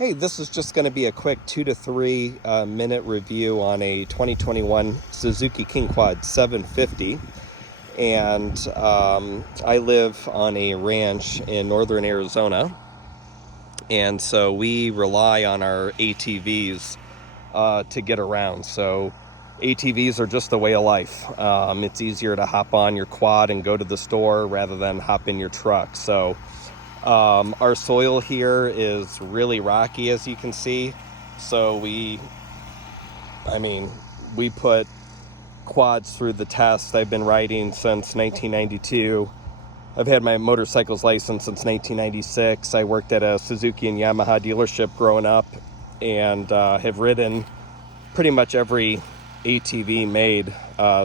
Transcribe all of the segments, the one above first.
Hey, this is just going to be a quick 2 to 3 minute review on a 2021 Suzuki King Quad 750. And I live on a ranch in northern Arizona. And so we rely on our ATVs to get around. So ATVs are just a way of life. It's easier to hop on your quad and go to the store rather than hop in your truck. So our soil here is really rocky, as you can see. So we put quads through the test. I've been riding since 1992. I've had my motorcycles license since 1996. I worked at a Suzuki and Yamaha dealership growing up and have ridden pretty much every ATV made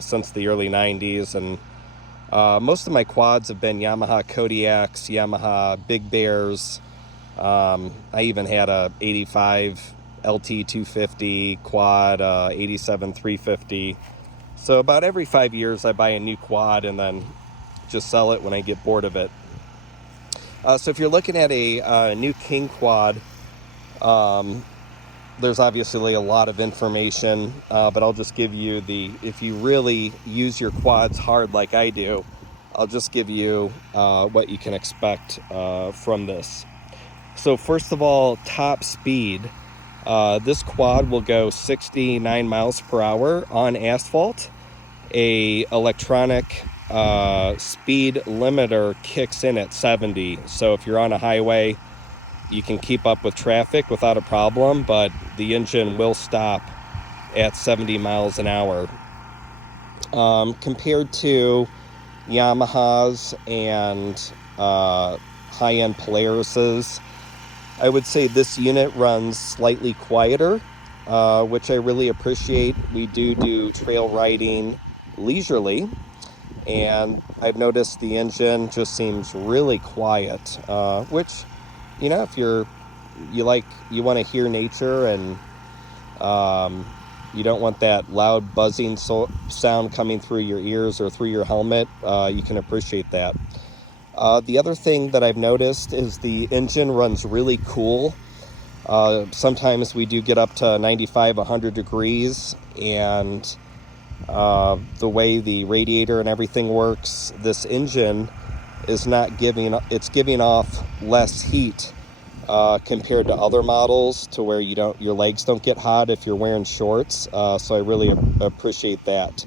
since the early 90s. And most of my quads have been Yamaha Kodiaks, Yamaha Big Bears. I even had a 85 LT 250 quad, 87 350. So about every 5 years I buy a new quad and then just sell it when I get bored of it. So if you're looking at a new King quad, there's obviously a lot of information, but I'll just give you if you really use your quads hard like I do, I'll just give you what you can expect from this. So first of all, top speed. This quad will go 69 miles per hour on asphalt. A electronic speed limiter kicks in at 70. So if you're on a highway, you can keep up with traffic without a problem, but the engine will stop at 70 miles an hour. Compared to Yamahas and high-end Polarises, I would say this unit runs slightly quieter, which I really appreciate. We do trail riding leisurely, and I've noticed the engine just seems really quiet, which, if you want to hear nature and you don't want that loud buzzing sound coming through your ears or through your helmet, you can appreciate that. The other thing that I've noticed is the engine runs really cool. Sometimes we do get up to 95, 100 degrees, and the way the radiator and everything works, this engine is it's giving off less heat compared to other models, to where your legs don't get hot if you're wearing shorts. So I really appreciate that.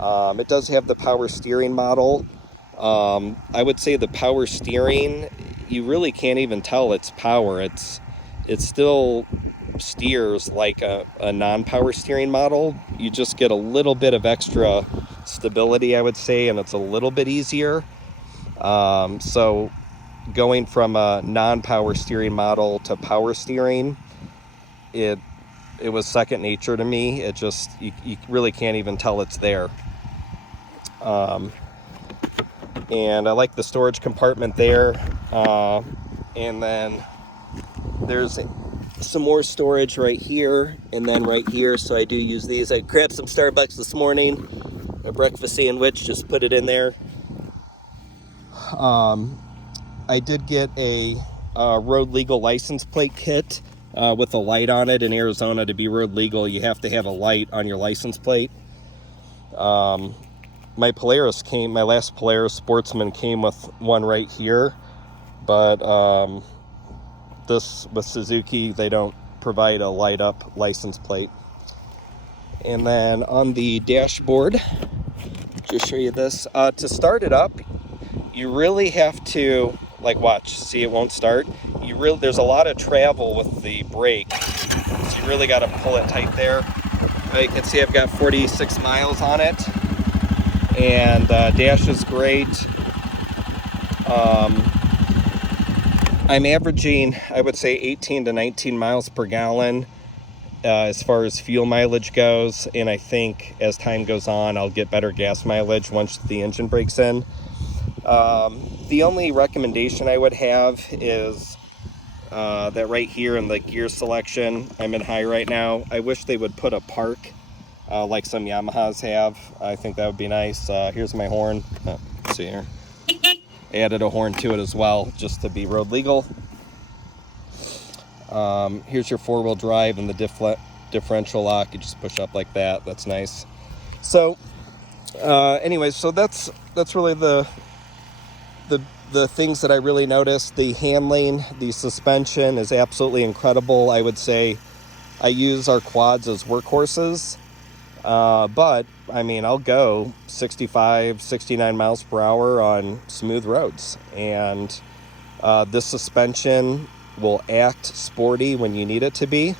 It does have the power steering model. I would say the power steering, you really can't even tell it's power. It still steers like a non-power steering model. You just get a little bit of extra stability, I would say, and it's a little bit easier. So going from a non-power steering model to power steering, it was second nature to me. It just, you really can't even tell it's there. And I like the storage compartment there. And then there's some more storage right here and then right here. So I do use these. I grabbed some Starbucks this morning, a breakfast sandwich, just put it in there. I did get a road legal license plate kit with a light on it. In Arizona, to be road legal, you have to have a light on your license plate. My last Polaris Sportsman came with one right here, but this with Suzuki, they don't provide a light up license plate. And then on the dashboard, just show you this. To start it up, you really have to, watch, see, it won't start. There's a lot of travel with the brake, so you really got to pull it tight there. You can see I've got 46 miles on it, and dash is great. I'm averaging, I would say, 18 to 19 miles per gallon as far as fuel mileage goes, and I think as time goes on, I'll get better gas mileage once the engine breaks in. The only recommendation I would have is that right here in the gear selection, I'm in high right now. I wish they would put a park like some Yamahas have. I think that would be nice. Here's my horn. Let's see here. I added a horn to it as well, just to be road legal. Here's your four-wheel drive and the differential lock. You just push up like that. That's nice. So anyways, so that's really the things that I really noticed. The handling, the suspension is absolutely incredible. I would say I use our quads as workhorses, but I mean, I'll go 65, 69 miles per hour on smooth roads, and this suspension will act sporty when you need it to be,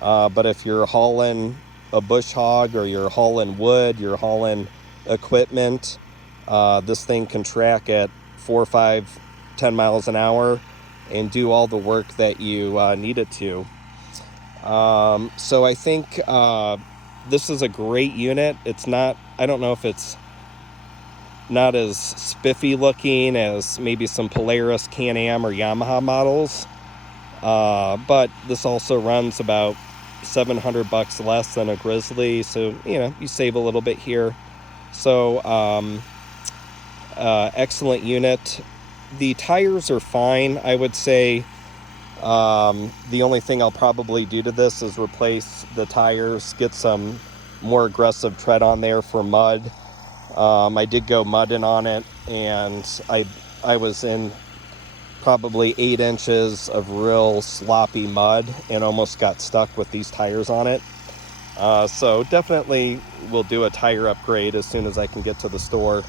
but if you're hauling a bush hog, or you're hauling wood, you're hauling equipment, this thing can track at 4, 5, 10 miles an hour and do all the work that you need it to. So I think this is a great unit. It's not, I don't know if it's not as spiffy looking as maybe some Polaris, Can-Am, or Yamaha models, but this also runs about $700 less than a Grizzly, so you save a little bit here. So excellent unit. The tires are fine. I would say the only thing I'll probably do to this is replace the tires, get some more aggressive tread on there for mud. I did go mudding on it, and I was in probably 8 inches of real sloppy mud and almost got stuck with these tires on it. So definitely will do a tire upgrade as soon as I can get to the store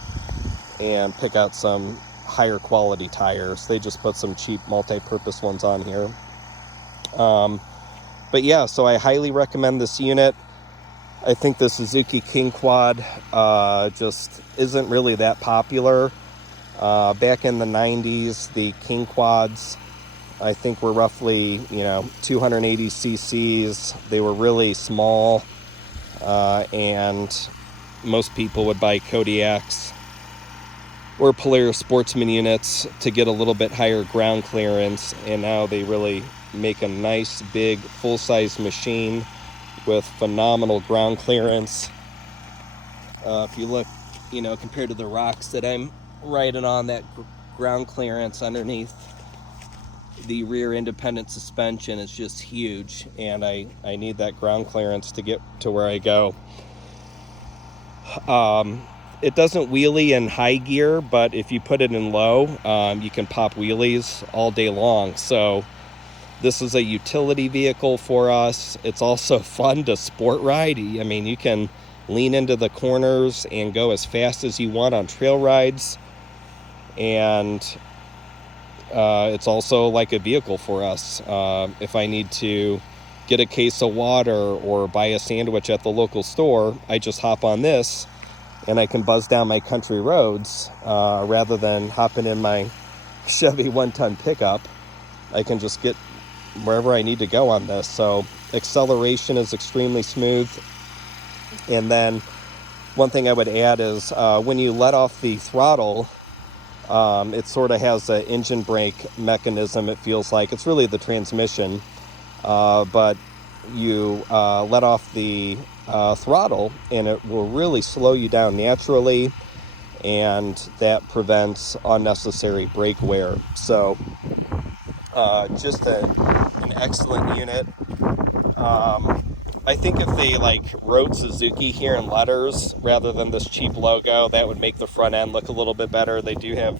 and pick out some higher quality tires. They just put some cheap multi-purpose ones on here. But yeah, so I highly recommend this unit. I think the Suzuki King Quad just isn't really that popular. Back in the 90s, the King Quads, I think, were roughly 280 cc's. They were really small, and most people would buy Kodiaks or Polaris Sportsman units to get a little bit higher ground clearance, and now they really make a nice big full-size machine with phenomenal ground clearance. If you look, compared to the rocks that I'm riding on, that ground clearance underneath the rear independent suspension is just huge, and I need that ground clearance to get to where I go. It doesn't wheelie in high gear, but if you put it in low, you can pop wheelies all day long. So this is a utility vehicle for us. It's also fun to sport ride. I mean, you can lean into the corners and go as fast as you want on trail rides. And it's also like a vehicle for us. If I need to get a case of water or buy a sandwich at the local store, I just hop on this and I can buzz down my country roads rather than hopping in my Chevy 1-ton pickup. I can just get wherever I need to go on this. So acceleration is extremely smooth. And then one thing I would add is when you let off the throttle, it sort of has an engine brake mechanism. It feels like it's really the transmission, but you let off the throttle and it will really slow you down naturally, and that prevents unnecessary brake wear. So just an excellent unit. I think if they wrote Suzuki here in letters rather than this cheap logo, that would make the front end look a little bit better. They do have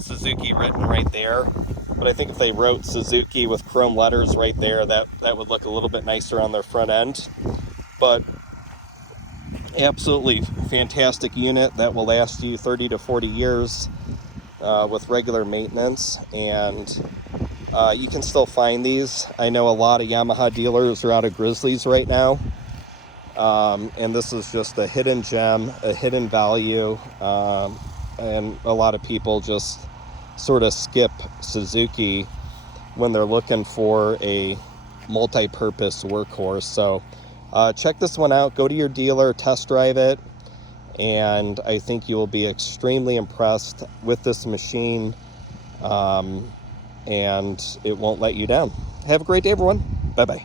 Suzuki written right there, but I think if they wrote Suzuki with chrome letters right there, that would look a little bit nicer on their front end. But absolutely fantastic unit that will last you 30 to 40 years with regular maintenance, and you can still find these. I know a lot of Yamaha dealers are out of Grizzlies right now, and this is just a hidden gem, a hidden value, and a lot of people just sort of skip Suzuki when they're looking for a multi-purpose workhorse. So check this one out. Go to your dealer, test drive it, and I think you will be extremely impressed with this machine, and it won't let you down. Have a great day, everyone. Bye-bye.